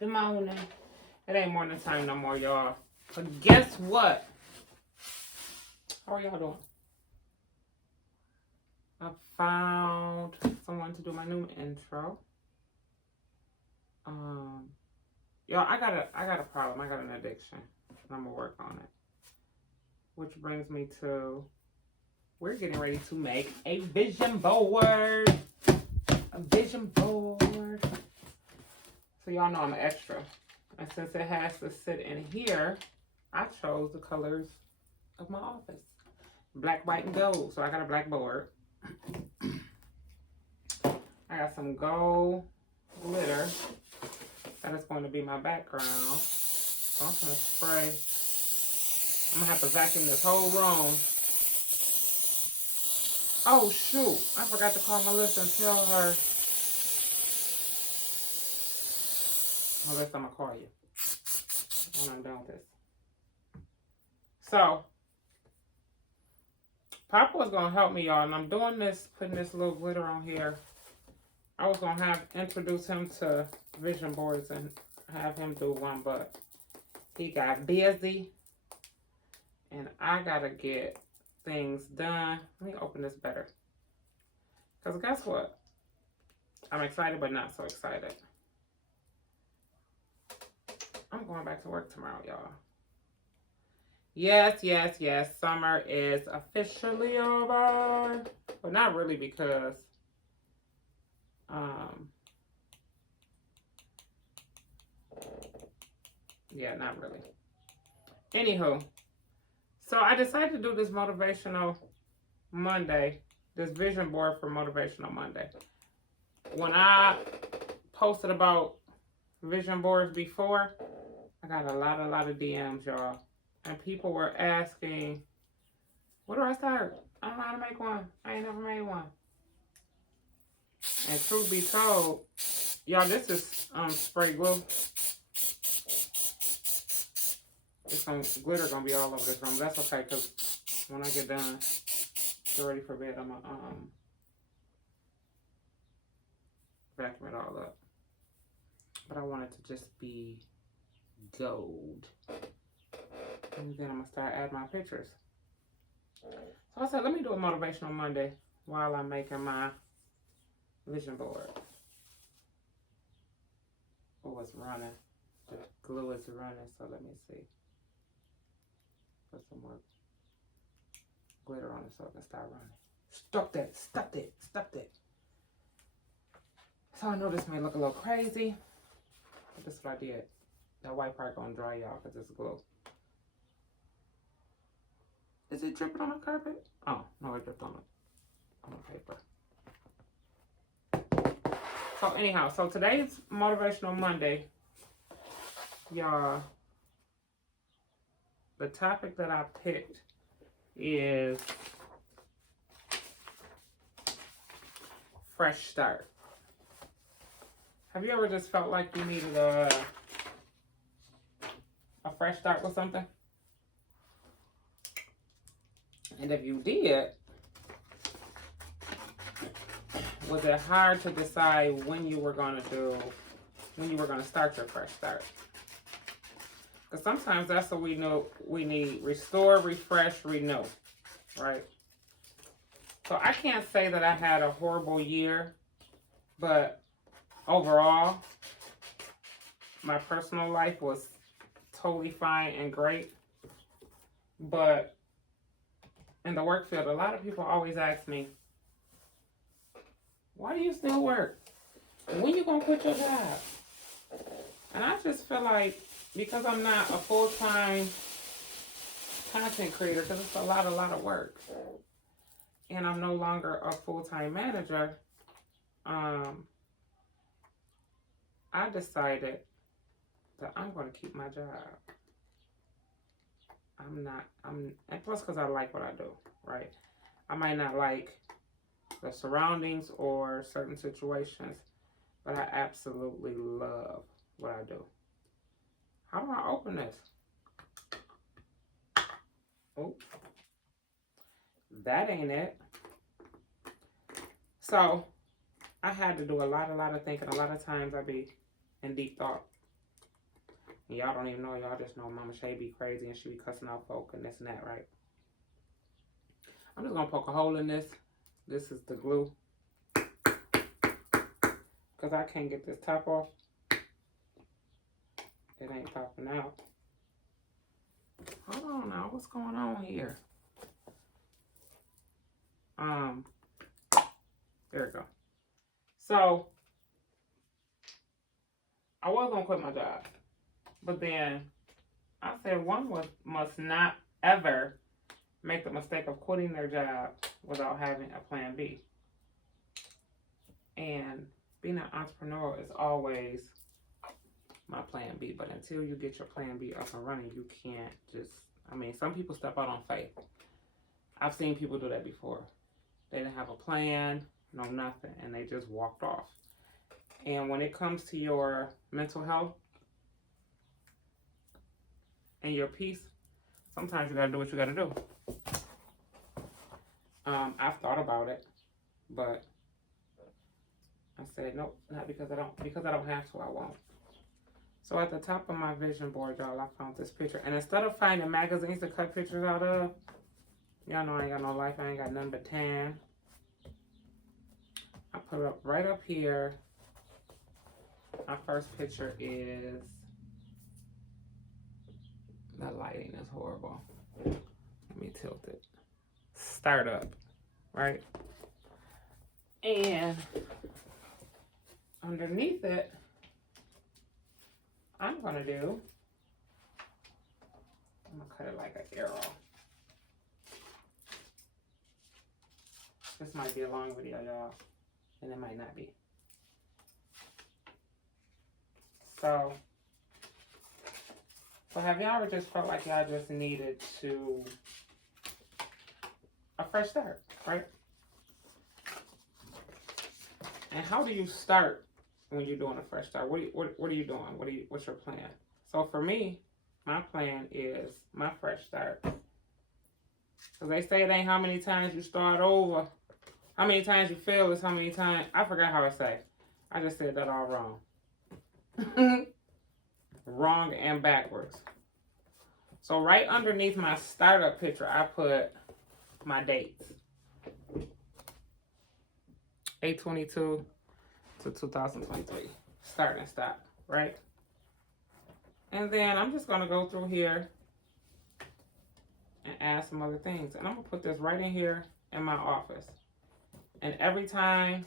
Good morning. It ain't morning time no more, y'all. But guess what? How are y'all doing? I found someone to do my new intro. Y'all, I got a problem. I got an addiction. And I'm gonna work on it. Which brings me to we're getting ready to make a vision board. A vision board. So y'all know I'm an extra. And since it has to sit in here, I chose the colors of my office. Black, white, and gold. So I got a black board. I got some gold glitter. That is going to be my background. So I'm going to spray. I'm going to have to vacuum this whole room. Oh, shoot. I forgot to call Melissa and tell her. Melissa, I'm going to call you when I'm done with this. So, Papa was going to help me, y'all. And I'm doing this, putting this little glitter on here. I was going to introduce him to vision boards and have him do one. But he got busy. And I got to get things done. Let me open this better. Because guess what? I'm excited, but not so excited. I'm going back to work tomorrow, y'all. Yes. Summer is officially over. But not really because... yeah, not really. Anywho. So I decided to do this Motivational Monday. This vision board for Motivational Monday. When I posted about vision boards before, I got a lot of DMs, y'all. And people were asking, where do I start? I don't know how to make one. I ain't never made one. And truth be told, y'all, this is spray glue. It's some glitter gonna be all over this room. That's okay, because when I get done, get ready for bed, I'm gonna vacuum it all up. But I want it to just be gold. And then I'm gonna start adding my pictures. So I said, let me do a Motivational Monday while I'm making my vision board. Oh, it's running. The glue is running, so let me see. Put some more glitter on it so it can start running. Stop that. So I know this may look a little crazy, but this is what I did. That white part gonna dry, y'all, because it's glue. Is it dripping on the carpet? Oh, no, it dripped on the paper. So anyhow, so today's Motivational Monday, y'all. The topic that I picked is fresh start. Have you ever just felt like you needed a fresh start with something? And if you did, was it hard to decide when you were going to start your fresh start? Because sometimes that's what we know we need. Restore, refresh, renew. Right? So I can't say that I had a horrible year. But overall, my personal life was totally fine and great. But in the work field, a lot of people always ask me, why do you still work? When you going to quit your job? And I just feel like, because I'm not a full-time content creator, because it's a lot of work, and I'm no longer a full-time manager, I decided that I'm going to keep my job. And plus because I like what I do, right? I might not like the surroundings or certain situations, but I absolutely love what I do. How do I open this? Oh, that ain't it. So I had to do a lot of thinking. A lot of times I be in deep thought. And y'all don't even know. Y'all just know Mama Shay be crazy and she be cussing out folk and this and that, right? I'm just going to poke a hole in this. This is the glue. Because I can't get this top off. It ain't popping out. Hold on now. What's going on here? There we go. So, I was going to quit my job. But then, I said one must not ever make the mistake of quitting their job without having a plan B. And being an entrepreneur is always my plan B. But until you get your plan B up and running, you can't just, I mean, some people step out on faith. I've seen people do that before. They didn't have a plan, no nothing, and they just walked off. And when it comes to your mental health and your peace, sometimes you gotta do what you gotta do. I've thought about it, but I said nope, not because I don't have to, I won't. So at the top of my vision board, y'all, I found this picture. And instead of finding magazines to cut pictures out of, y'all know I ain't got no life, I ain't got nothing but tan. I put it up right up here. My first picture is, the lighting is horrible. Let me tilt it. Startup, right? And underneath it, I'm gonna cut it like an arrow. This might be a long video, y'all, and it might not be. So have y'all ever just felt like y'all just needed a fresh start, right? And how do you start when you're doing a fresh start? What are you doing? What's your plan? So for me, my plan is my fresh start. Because they say it ain't how many times you start over. How many times you fail is how many times. I forgot how to say. I just said that all wrong. Wrong and backwards. So right underneath my startup picture, I put my dates. 8/22 to 2023. Start and stop, right? And then I'm just going to go through here and add some other things. And I'm going to put this right in here in my office. And every time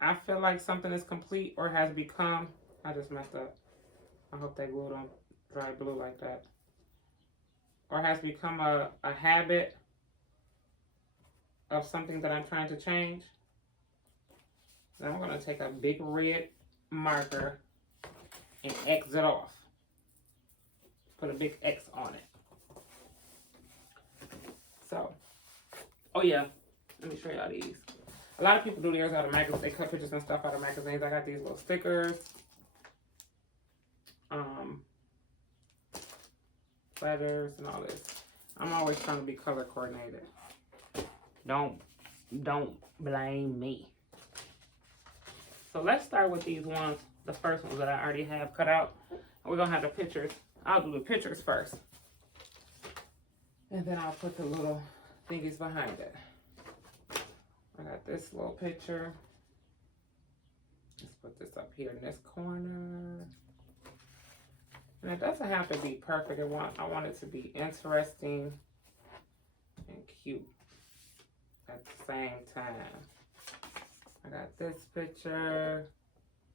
I feel like something is complete or has become, I just messed up. I hope that glue don't dry blue like that. Or has become a habit of something that I'm trying to change. Then I'm going to take a big red marker and X it off. Put a big X on it. So, oh yeah, let me show y'all these. A lot of people do theirs out of magazines. They cut pictures and stuff out of magazines. I got these little stickers. Letters and all this. I'm always trying to be color coordinated. Don't blame me. So let's start with these ones, the first ones that I already have cut out. We're gonna have the pictures. I'll do the pictures first. And then I'll put the little thingies behind it. I got this little picture. Let's put this up here in this corner. And it doesn't have to be perfect. I want it to be interesting and cute at the same time. I got this picture.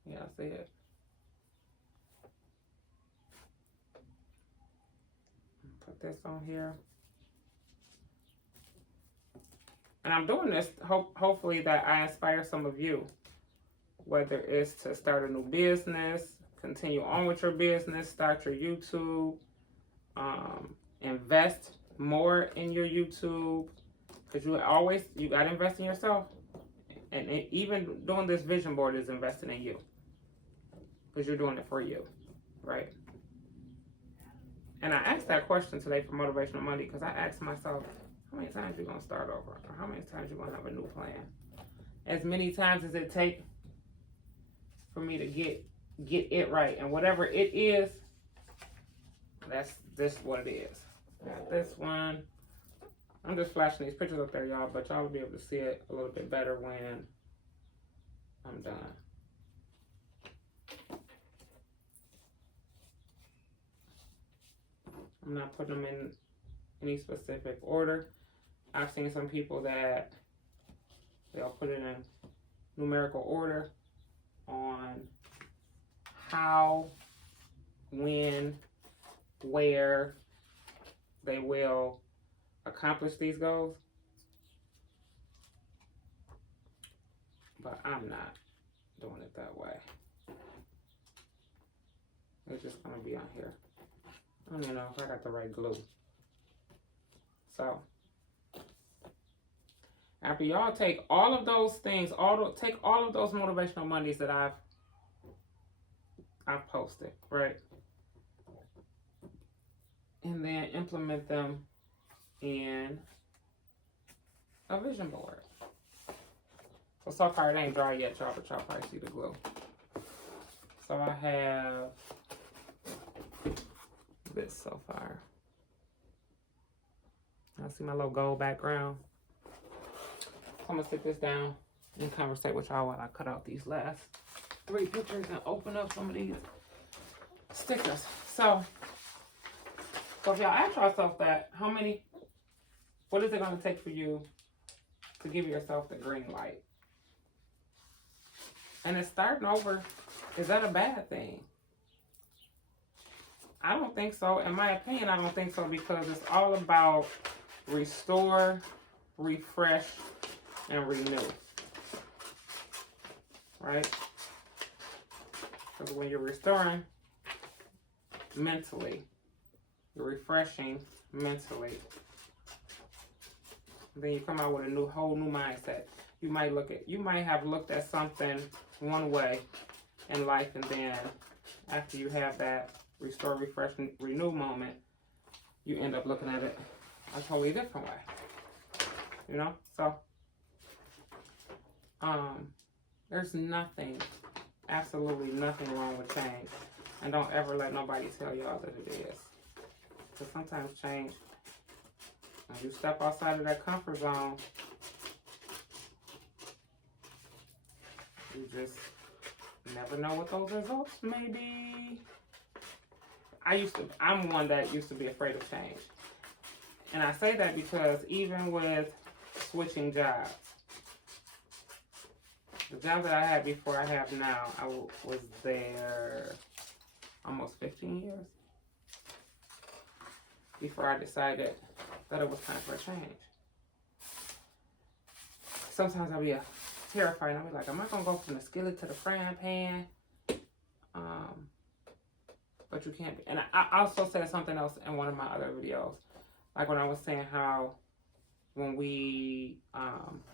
Y'all see it? Put this on here. And I'm doing this hopefully that I inspire some of you, whether it's to start a new business, continue on with your business, start your YouTube, invest more in your YouTube, because you got to invest in yourself. And even doing this vision board is investing in you, because you're doing it for you, right? And I asked that question today for Motivational Monday, because I asked myself, how many times you going to start over? Or how many times you going to have a new plan? As many times as it takes for me to get it right. And whatever it is, That's this what it is. Got this one. I'm just flashing these pictures up there, y'all, but y'all will be able to see it a little bit better when I'm done. I'm not putting them in any specific order. I've seen some people that they'll put it in numerical order on how, when, where they will accomplish these goals. But I'm not doing it that way. It's just gonna be on here. I don't even know if I got the right glue. So after y'all take all of those things, take all of those motivational Mondays that I've posted, right? And then implement them in a vision board. So far it ain't dry yet, y'all, but y'all probably see the glue. So I have this so far. I see my little gold background. So I'm gonna sit this down and conversate with y'all while I cut out these last 3 pictures and open up some of these stickers. So if y'all ask yourself that, what is it gonna take for you to give yourself the green light? And it's starting over. Is that a bad thing? I don't think so. In my opinion, I don't think so, because it's all about restore, refresh, and renew. Right? Because when you're restoring mentally, you're refreshing mentally, then you come out with a whole new mindset. You might have looked at something one way in life, and then after you have that restore, refresh, and renew moment, you end up looking at it a totally different way. You know? So there's nothing, absolutely nothing wrong with change. And don't ever let nobody tell y'all that it is. Because sometimes change, when you step outside of that comfort zone, you just never know what those results may be. I'm one that used to be afraid of change. And I say that because even with switching jobs, the job that I had before I have now, I was there almost 15 years before I decided that it was time for a change. Sometimes I'll be terrified. I'll be like, am I going to go from the skillet to the frying pan? But you can't be. And I also said something else in one of my other videos. Like when I was saying how when we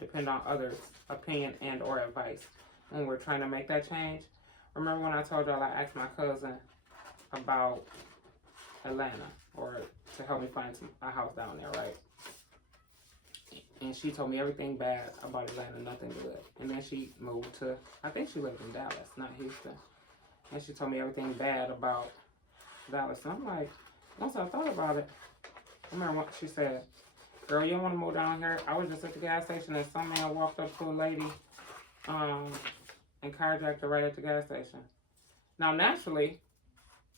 depend on others' opinion and or advice when we're trying to make that change. Remember when I told y'all I asked my cousin about Atlanta, or to help me find a house down there, right? And she told me everything bad about Atlanta, nothing good. And then she moved to, I think she lived in Dallas, not Houston. And she told me everything bad about Dallas. And I'm like, once I thought about it, I remember what she said, girl, you don't want to move down here? I was just at the gas station and some man walked up to a lady and carjacked her right at the gas station. Now, naturally,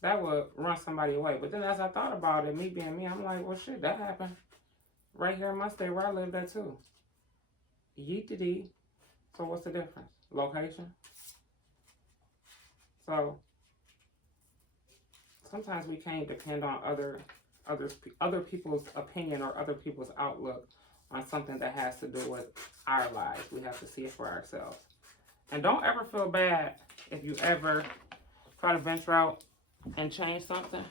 that would run somebody away. But then as I thought about it, me being me, I'm like, well, shit, that happened right here in my state where I lived at too. Yeet-de-dee. So what's the difference? Location. So sometimes we can't depend on other people's opinion or other people's outlook on something that has to do with our lives. We have to see it for ourselves. And don't ever feel bad if you ever try to venture out and change something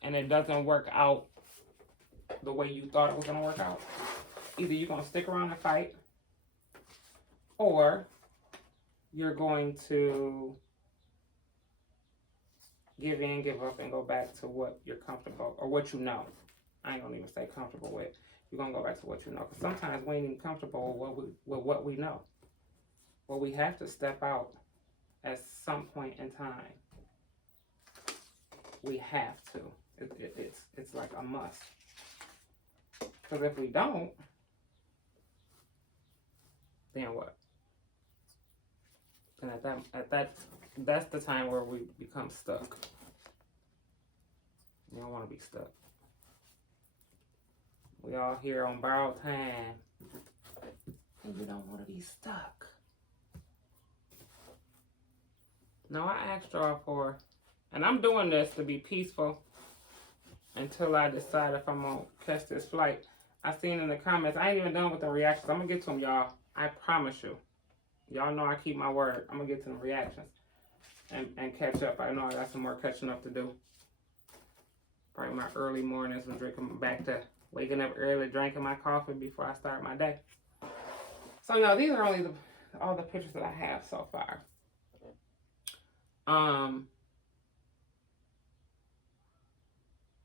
and it doesn't work out the way you thought it was going to work out. Either you're going to stick around and fight, or you're going to give in, give up, and go back to what you're comfortable, or what you know. I ain't going to even say comfortable with. You're going to go back to what you know. Because sometimes we ain't even comfortable with what we know. Well, we have to step out at some point in time. We have to. It's like a must. Because if we don't, then what? And that's the time where we become stuck. You don't want to be stuck. We all here on borrowed time, and you don't want to be stuck. No, I asked y'all for, and I'm doing this to be peaceful until I decide if I'm gonna catch this flight. I seen in the comments, I ain't even done with the reactions. I'm gonna get to them, y'all. I promise you. Y'all know I keep my word. I'm gonna get to the reactions and catch up. I know I got some more catching up to do. Probably my early mornings and back to waking up early, drinking my coffee before I start my day. So no, these are only all the pictures that I have so far.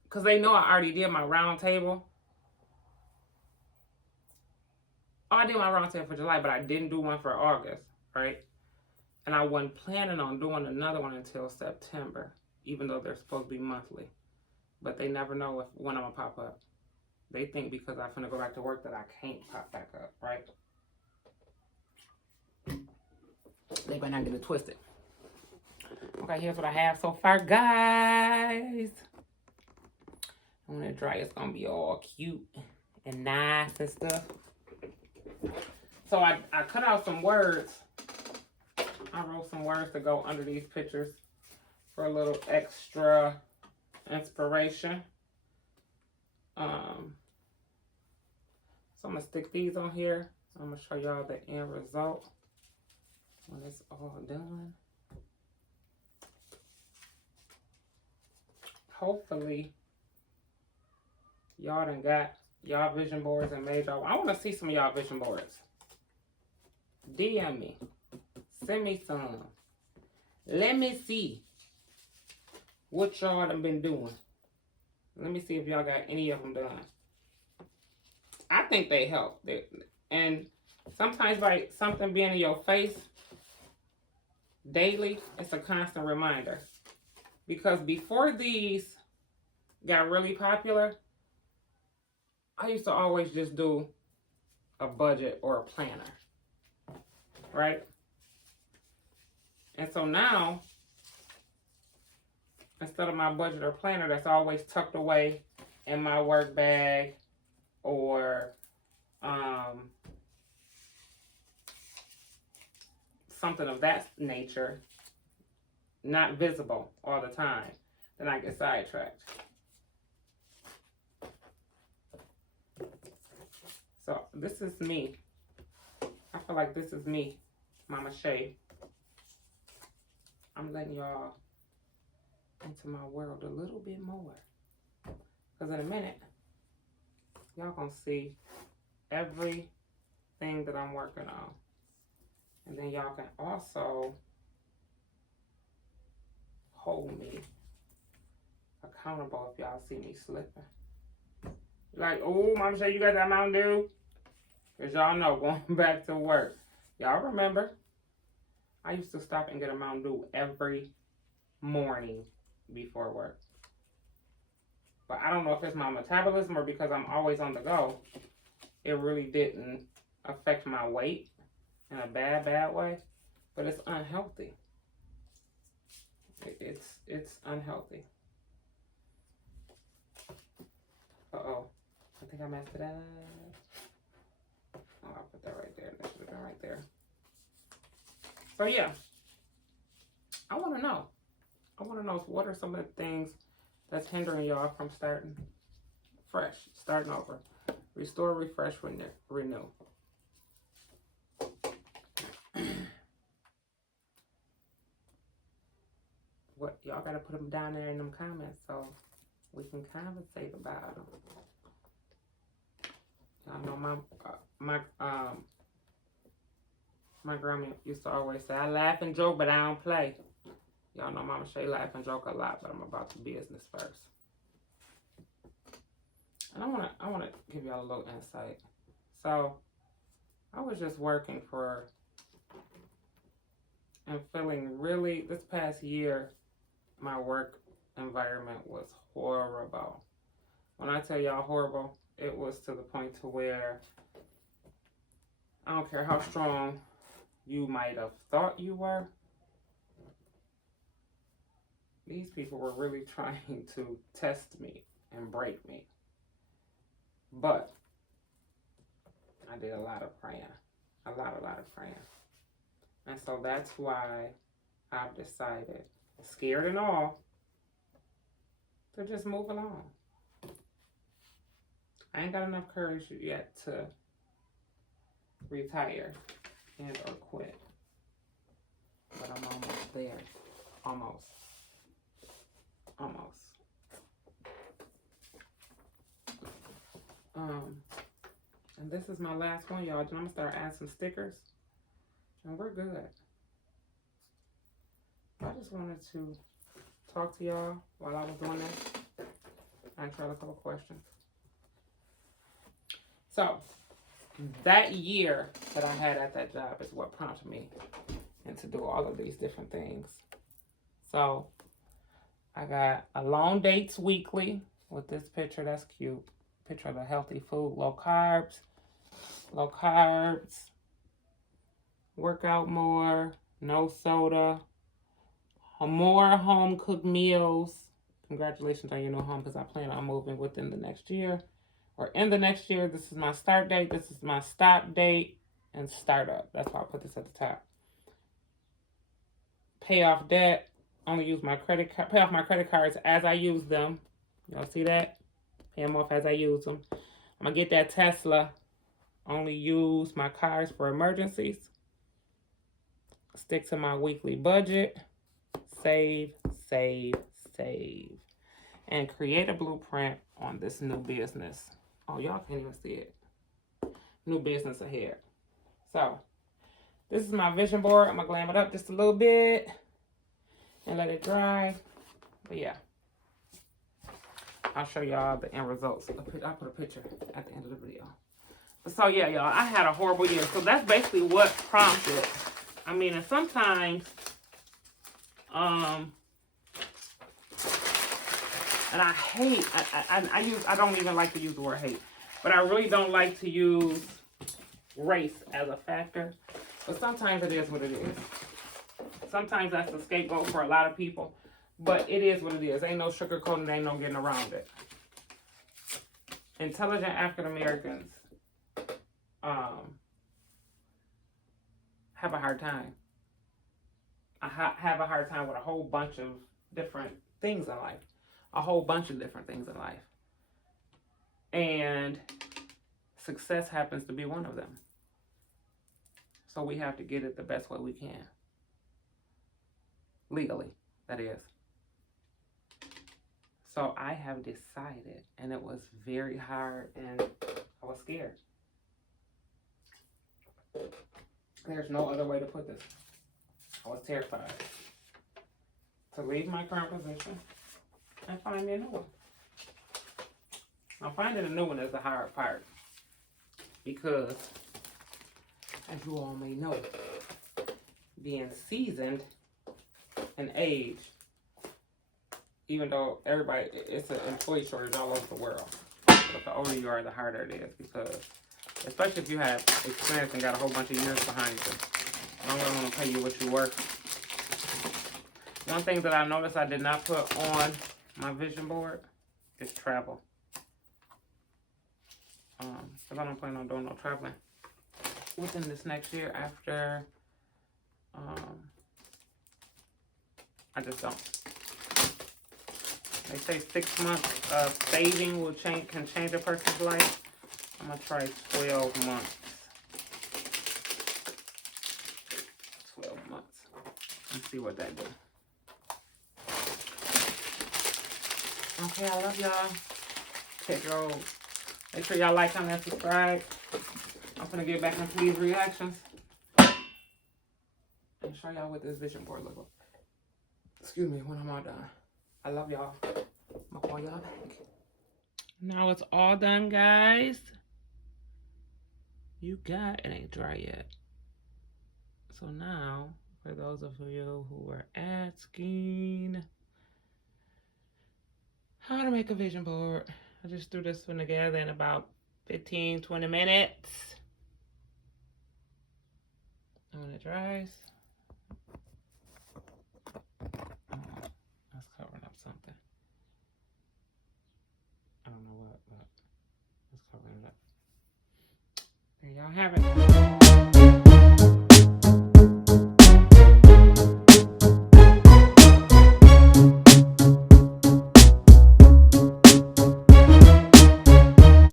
Because they know I already did my round table. Oh, I did my round table for July, but I didn't do one for August, right? And I wasn't planning on doing another one until September, even though they're supposed to be monthly. But they never know when I'm going to pop up. They think because I'm finna go back to work that I can't pop back up, right? They better not get it twisted. Okay, here's what I have so far, guys. When it dry, it's gonna be all cute and nice and stuff. So I cut out some words. I wrote some words to go under these pictures for a little extra inspiration. So I'm gonna stick these on here. I'm gonna show y'all the end result when it's all done. Hopefully y'all done got y'all vision boards and made y'all. I want to see some of y'all vision boards. DM me. Send me some. Let me see what y'all done been doing. Let me see if y'all got any of them done. I think they help. And sometimes by something being in your face daily, it's a constant reminder. Because before these got really popular, I used to always just do a budget or a planner, right? And so now, instead of my budget or planner that's always tucked away in my work bag or something of that nature, not visible all the time, then I get sidetracked. So this is me. I feel like this is me, Mama Shay. I'm letting y'all into my world a little bit more. Because in a minute, y'all gonna see everything that I'm working on. And then y'all can also hold me accountable if y'all see me slipping. Like, oh, Mama Shay, you got that Mountain Dew? Because y'all know, going back to work. Y'all remember, I used to stop and get a Mountain Dew every morning before work. But I don't know if it's my metabolism or because I'm always on the go. It really didn't affect my weight in a bad way. But it's unhealthy. It's unhealthy. Uh-oh. I think I messed it up. Oh, I'll put that right there. That should have been right there. So, yeah. I want to know. I want to know what are some of the things that's hindering y'all from starting fresh, starting over. Restore, refresh, renew. What y'all got to put them down there in them comments so we can conversate about them. I know my grandma used to always say, I laugh and joke, but I don't play. Y'all know Mama Shay laugh and joke a lot, but I'm about the business first. And I wanna give y'all a little insight. So I was just working for and feeling really this past year, my work environment was horrible. When I tell y'all horrible, it was to the point to where I don't care how strong you might have thought you were. These people were really trying to test me and break me. But I did a lot of praying. A lot of praying. And so that's why I've decided, scared and all, to just move along. I ain't got enough courage yet to retire and or quit. But I'm almost there. Almost. And this is my last one, y'all. I'm gonna start adding some stickers. And we're good. I just wanted to talk to y'all while I was doing this. Ask y'all a couple questions. So, that year that I had at that job is what prompted me to do all of these different things. So, I got a long dates weekly with this picture. That's cute. Picture of the healthy food, low carbs, work out more, no soda, more home cooked meals. Congratulations on your new home, because I plan on moving within the next year. Or in the next year. This is my start date. This is my stop date and startup. That's why I put this at the top. Pay off debt. Only use my credit card. Pay off my credit cards as I use them. Y'all see that? Pay them off as I use them. I'm going to get that Tesla. Only use my cards for emergencies. Stick to my weekly budget. Save. And create a blueprint on this new business. Oh, y'all can't even see it. New business ahead. So, this is my vision board. I'm going to glam it up just a little bit and let it dry. But yeah, I'll show y'all the end results. I'll put a picture at the end of the video. But so yeah, y'all, I had a horrible year. So that's basically what prompted. I mean, and sometimes, and I hate, I don't even like to use the word hate, but I really don't like to use race as a factor. But sometimes it is what it is. Sometimes that's the scapegoat for a lot of people. But it is what it is. Ain't no sugarcoating, ain't no getting around it. Intelligent African Americans have a hard time. I have a hard time with a whole bunch of different things in life. A whole bunch of different things in life. And success happens to be one of them. So we have to get it the best way we can. Legally, that is. So I have decided, and it was very hard, and I was scared. There's no other way to put this. I was terrified to leave my current position and find me a new one. Now, finding a new one is the hard part, because, as you all may know, being seasoned in age, even though it's an employee shortage all over the world. But the older you are, the harder it is, because especially if you have experience and got a whole bunch of years behind you, I don't really want to pay you what you're worth. One thing that I noticed I did not put on my vision board is travel. Because I don't plan on doing no traveling within this next year after. I just don't. They say 6 months of saving can change a person's life. I'm going to try 12 months. 12 months. Let's see what that do. Okay, I love y'all. Hit roll. Make sure y'all like, comment, and subscribe. I'm going to get back into these reactions and show y'all what this vision board looks like. Excuse me, when I'm all done. I love y'all. I'm gonna call y'all back. Now it's all done, guys. It ain't dry yet. So now, for those of you who were asking, how to make a vision board. I just threw this one together in about 15-20 minutes. When it dries. That's covering up something. I don't know what, but it's covering it up. There y'all have it.